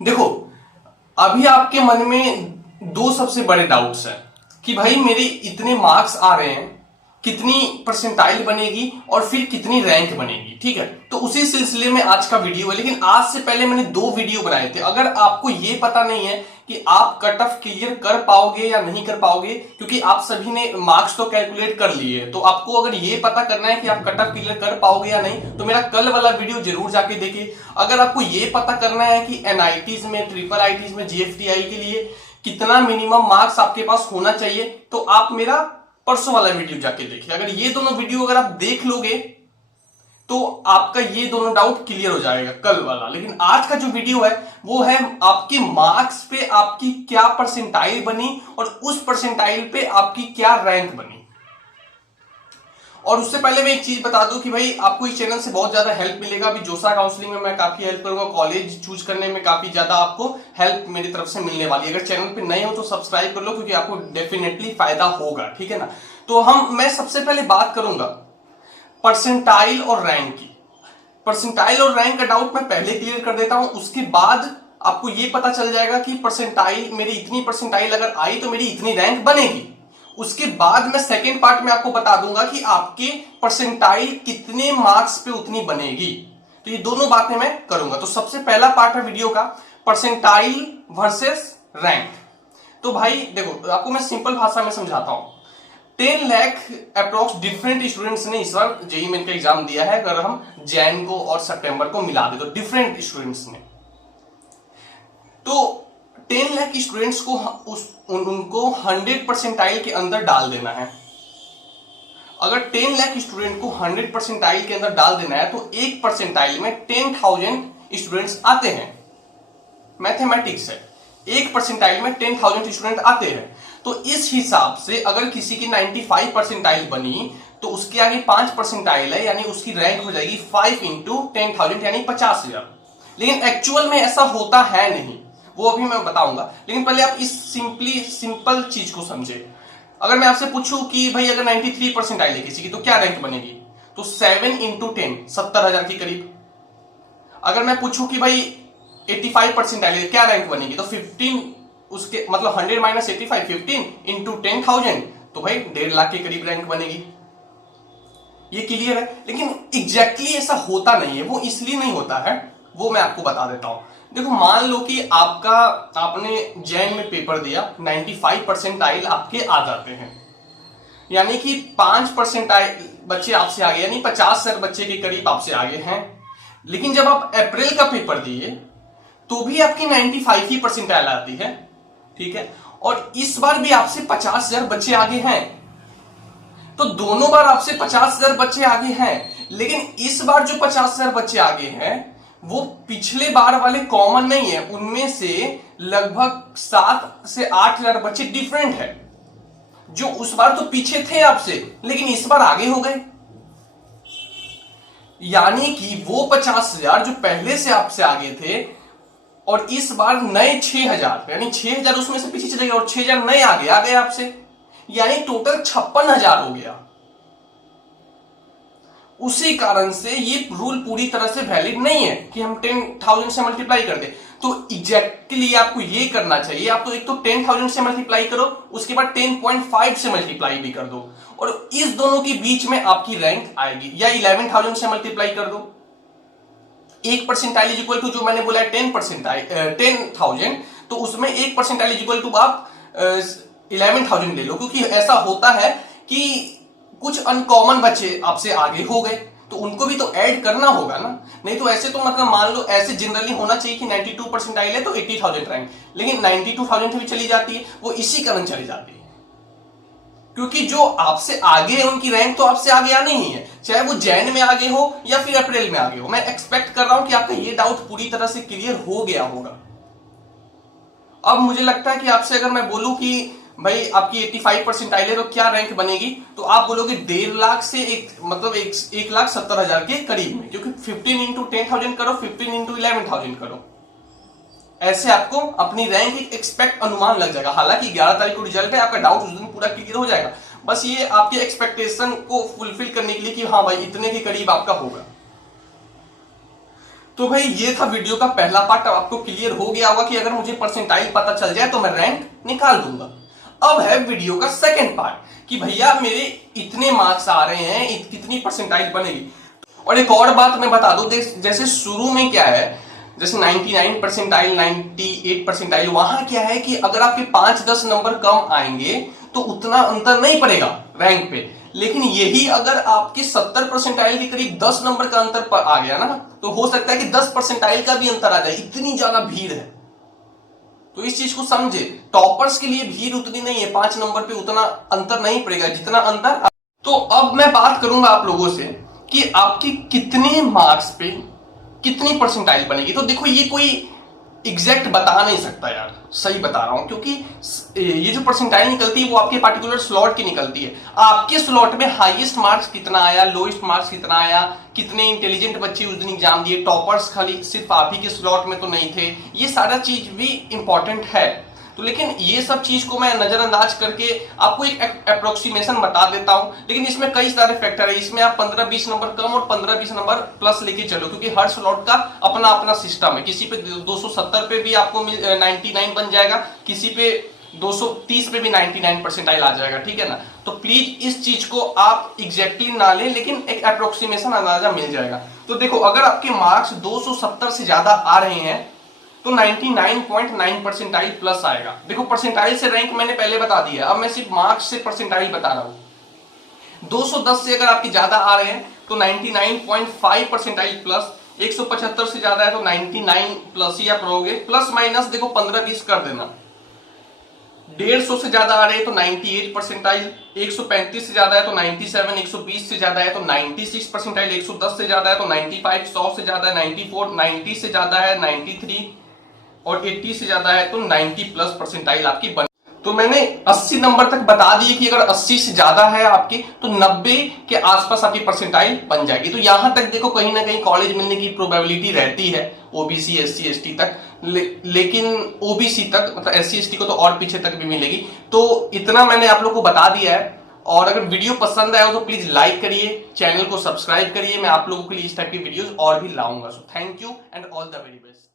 देखो, अभी आपके मन में दो सबसे बड़े डाउट्स हैं कि भाई मेरे इतने मार्क्स आ रहे हैं, कितनी परसेंटाइल बनेगी और फिर कितनी रैंक बनेगी। ठीक है, तो उसी सिलसिले में आज का वीडियो है। लेकिन आज से पहले मैंने दो वीडियो बनाए थे। अगर आपको ये पता नहीं है कि आप कट ऑफ क्लियर कर पाओगे या नहीं कर पाओगे, क्योंकि आप सभी ने मार्क्स तो कैलकुलेट कर लिए, तो आपको अगर ये पता करना है कि आप कट ऑफ क्लियर कर पाओगे या नहीं, तो मेरा कल वाला वीडियो जरूर जाके देखिए। अगर आपको ये पता करना है कि एनआईटीज में, ट्रिपल आईटीज में, जीएफटीआई के लिए कितना मिनिमम मार्क्स आपके पास होना चाहिए, तो आप मेरा परसों वाला वीडियो जाके देखिए। अगर ये दोनों वीडियो अगर आप देख लोगे तो आपका ये दोनों डाउट क्लियर हो जाएगा कल वाला। लेकिन आज का जो वीडियो है वो है आपके मार्क्स पे आपकी क्या परसेंटाइल बनी और उस परसेंटाइल पे आपकी क्या रैंक बनी। और उससे पहले मैं एक चीज बता दूं कि भाई आपको इस चैनल से बहुत ज्यादा हेल्प मिलेगा। अभी जोसा काउंसलिंग में मैं काफी हेल्प करूंगा, कॉलेज चूज करने में काफी ज्यादा आपको हेल्प मेरी तरफ से मिलने वाली है। अगर चैनल पे नए हो तो सब्सक्राइब कर लो, क्योंकि आपको डेफिनेटली फायदा होगा। ठीक है ना, तो मैं सबसे पहले बात करूंगा परसेंटाइल और रैंक की। परसेंटाइल और रैंक का डाउट मैं पहले क्लियर कर देता हूं, उसके बाद आपको यह पता चल जाएगा कि परसेंटाइल मेरी इतनी परसेंटाइल अगर आई तो मेरी इतनी रैंक बनेगी। उसके बाद मैं सेकेंड पार्ट में आपको बता दूंगा कि आपके परसेंटाइल कितने मार्क्स पे उतनी बनेगी। तो ये दोनों बातें मैं करूंगा। तो सबसे पहला पार्ट है वीडियो का परसेंटाइल वर्सेस रैंक। तो भाई देखो, आपको मैं सिंपल भाषा में समझाता हूं। 10 लाख अप्रोक्स डिफरेंट स्टूडेंट्स ने इस बार जेईई मेन का एग्जाम दिया है। अगर हम जैन को और सितंबर को मिला दे तो डिफरेंट स्टूडेंट्स ने, तो 10 लाख स्टूडेंट्स को उनको 100 परसेंटाइल के अंदर डाल देना है। अगर 10 लाख स्टूडेंट को 100 परसेंटाइल के अंदर डाल देना है तो एक परसेंटाइल में 10,000 स्टूडेंट्स आते हैं। मैथमेटिक्स है, एक परसेंटाइल में 10,000 स्टूडेंट आते हैं। तो इस हिसाब से अगर किसी की 95 परसेंटाइल बनी तो उसके आगे 5 परसेंटाइल है, यानी उसकी रैंक हो जाएगी 5 इंटू 10,000 यानी 50,000। लेकिन एक्चुअल में ऐसा होता है नहीं, वो अभी मैं बताऊंगा। लेकिन पहले आप इस सिंपल चीज को समझे। अगर मैं आपसे पूछूं कि भाई अगर 93 परसेंटाइल है किसी की तो क्या रैंक बनेगी, तो 7 इंटू 10 70,000 के करीब। अगर मैं पूछूं कि भाई 85 परसेंटाइल है क्या रैंक बनेगी, तो 15 उसके मतलब 100 माइनस 85 15 इंटू 10,000 तो भाई 1.5 लाख के करीब रैंक बनेगी। ये क्लियर है। लेकिन एग्जैक्टली ऐसा होता नहीं है। वो इसलिए नहीं होता है, वो मैं आपको बता देता हूं। देखो, मान लो कि आपने जैन में पेपर दिया, 95 परसेंटाइल आपके आ जाते हैं, यानी कि 5 परसेंटाइल बच्चे आपसे आगे, यानी 50,000 बच्चे के करीब आपसे आगे हैं। लेकिन जब आप अप्रैल का पेपर दिए तो भी आपकी 95 ही परसेंटाइल आती है। ठीक है, और इस बार भी आपसे 50,000 बच्चे आगे हैं। तो दोनों बार आपसे 50,000 बच्चे आगे हैं। लेकिन इस बार जो 50,000 बच्चे आगे हैं वो पिछले बार वाले कॉमन नहीं है, उनमें से लगभग 7 से 8,000 बच्चे डिफरेंट है, जो उस बार तो पीछे थे आपसे लेकिन इस बार आगे हो गए। यानी कि वो 50,000 जो पहले से आपसे आगे थे और इस बार नए 6,000, यानी 6,000 उसमें से पीछे चले गए और 6,000 नए आगे आ गए आपसे, यानी टोटल 56,000 हो गया। उसी कारण से ये रूल पूरी तरह से वैलिड नहीं है कि हम 10,000 से मल्टीप्लाई कर दे। तो एग्जैक्टली आपको ये करना चाहिए, आप तो एक तो 10,000 से मल्टीप्लाई करो, उसके बाद 10.5 से मल्टीप्लाई भी कर दो, और इस दोनों के बीच में आपकी रैंक आएगी। या 11,000 से मल्टीप्लाई कर दो। एक परसेंटाइल इज इक्वल टू, जो मैंने बोला है 10,000, तो उसमें एक परसेंटाइल इज इक्वल टू आप 11,000 ले लो, क्योंकि ऐसा होता है कि कुछ अनकॉमन बच्चे आपसे आगे हो गए तो उनको भी तो ऐड करना होगा ना। नहीं तो ऐसे तो मतलब मान लो ऐसे जनरली होना चाहिए कि 92 परसेंटाइल है तो 80,000 रैंक, लेकिन 92,000 भी चली जाती है, वो इसी कारण चली जाती है क्योंकि जो आपसे आगे है उनकी रैंक तो आपसे आगे आनी ही है, चाहे वो जैन में आगे हो या फिर अप्रैल में आगे हो। मैं एक्सपेक्ट कर रहा हूं कि आपका ये डाउट पूरी तरह से क्लियर हो गया होगा। अब मुझे लगता है कि आपसे अगर मैं बोलूं कि भाई आपकी 85 परसेंटाइल है तो क्या रैंक बनेगी, तो आप बोलोगे 1.5 लाख से 1,70,000 के करीब में, क्योंकि 15 इंटू 10,000 करो, 15 इंटू 11,000 करो, ऐसे आपको अपनी रैंक एक एक्सपेक्ट अनुमान लग जाएगा। हालांकि 11 तारीख को रिजल्ट है, आपका डाउट उस दिन पूरा क्लियर हो जाएगा। बस ये आपके एक्सपेक्टेशन को फुलफिल करने के लिए कि हाँ भाई इतने के करीब आपका होगा। तो भाई ये था वीडियो का पहला पार्ट। अब आपको क्लियर हो गया होगा कि अगर मुझे परसेंटाइल पता चल जाए तो मैं रैंक निकाल दूंगा। अब है वीडियो का सेकंड पार्ट कि भैया मेरे इतने मार्क्स आ रहे हैं, कितनी परसेंटाइल बनेगी। और एक और बात मैं बता दूं, जैसे शुरू में क्या है, जैसे 99 परसेंटाइल, 98 परसेंटाइल, वहां क्या है कि अगर आपके 5-10 नंबर कम आएंगे तो उतना अंतर नहीं पड़ेगा रैंक पे। लेकिन यही अगर आपके 70 परसेंटाइल के करीब 10 नंबर का अंतर आ गया ना, तो हो सकता है कि 10 परसेंटाइल का भी अंतर आ जाए, इतनी ज्यादा भीड़ है। तो इस चीज को समझे, टॉपर्स के लिए भीड़ उतनी नहीं है, 5 नंबर पे उतना अंतर नहीं पड़ेगा जितना अंतर। तो अब मैं बात करूंगा आप लोगों से कि आपके कितने मार्क्स पे कितनी परसेंटाइल बनेगी। तो देखो ये कोई एग्जैक्ट बता नहीं सकता यार, सही बता रहा हूं, क्योंकि ये जो परसेंटाइल निकलती है वो आपके पर्टिकुलर स्लॉट की निकलती है। आपके स्लॉट में हाईएस्ट मार्क्स कितना आया, लोएस्ट मार्क्स कितना आया, कितने इंटेलिजेंट बच्चे उस दिन एग्जाम दिए, टॉपर्स खाली सिर्फ आप ही के स्लॉट में तो नहीं थे, ये सारा चीज भी इंपॉर्टेंट है। तो लेकिन ये सब चीज को मैं नजरअंदाज करके आपको एक अप्रोक्सीमेशन बता देता हूं। लेकिन इसमें कई सारे फैक्टर है, इसमें आप 15-20 नंबर कम और 15-20 नंबर प्लस लेके चलो, क्योंकि हर स्लॉट का अपना अपना सिस्टम है। किसी पे 270 पे भी आपको 99 बन जाएगा, किसी पे 230 पे भी 99 परसेंटाइल आ जाएगा, ठीक है ना। तो प्लीज इस चीज को आप एग्जैक्टली ना लें, लेकिन एक अप्रोक्सीमेशन अंदाजा मिल जाएगा। तो देखो अगर आपके मार्क्स 270 से ज्यादा आ रहे हैं तो 99.9 परसेंटाइल प्लस आएगा। देखो परसेंटाइल से रैंक मैंने पहले बता दिया, अब मैं सिर्फ मार्क्स से परसेंटाइल बता रहा हूं। 210 से अगर आपके ज्यादा आ रहे हैं तो 99.5 परसेंटाइल प्लस, 175 से ज्यादा है तो 99 प्लस ही आप रहोगे, प्लस माइनस देखो 15-20 कर देना। 150 से ज्यादा आ रहे हैं तो 98 परसेंटाइल, 135 से ज्यादा है तो 97, 120 से ज्यादा है तो 96 परसेंटाइल, 110 से ज्यादा है तो 95, 100 से ज्यादा है 94, 90 से ज्यादा है 93 और 80 से ज्यादा है तो 90 प्लस परसेंटाइल आपकी बन। तो मैंने 80 नंबर तक बता दिए कि अगर 80 से ज्यादा है आपकी तो 90 के आसपास आपकी परसेंटाइल बन जाएगी। तो यहां तक देखो कहीं ना कहीं कॉलेज मिलने की प्रोबेबिलिटी रहती है, ओबीसी एससी एसटी तक, लेकिन ओबीसी तक मतलब एससी एसटी को तो और पीछे तक भी मिलेगी। तो इतना मैंने आप लोग को बता दिया है। और अगर वीडियो पसंद आया हो तो प्लीज लाइक करिए, चैनल को सब्सक्राइब करिए, मैं आप लोगों के लिए इस टाइप की वीडियोस और भी लाऊंगा। So thank you and all the very best.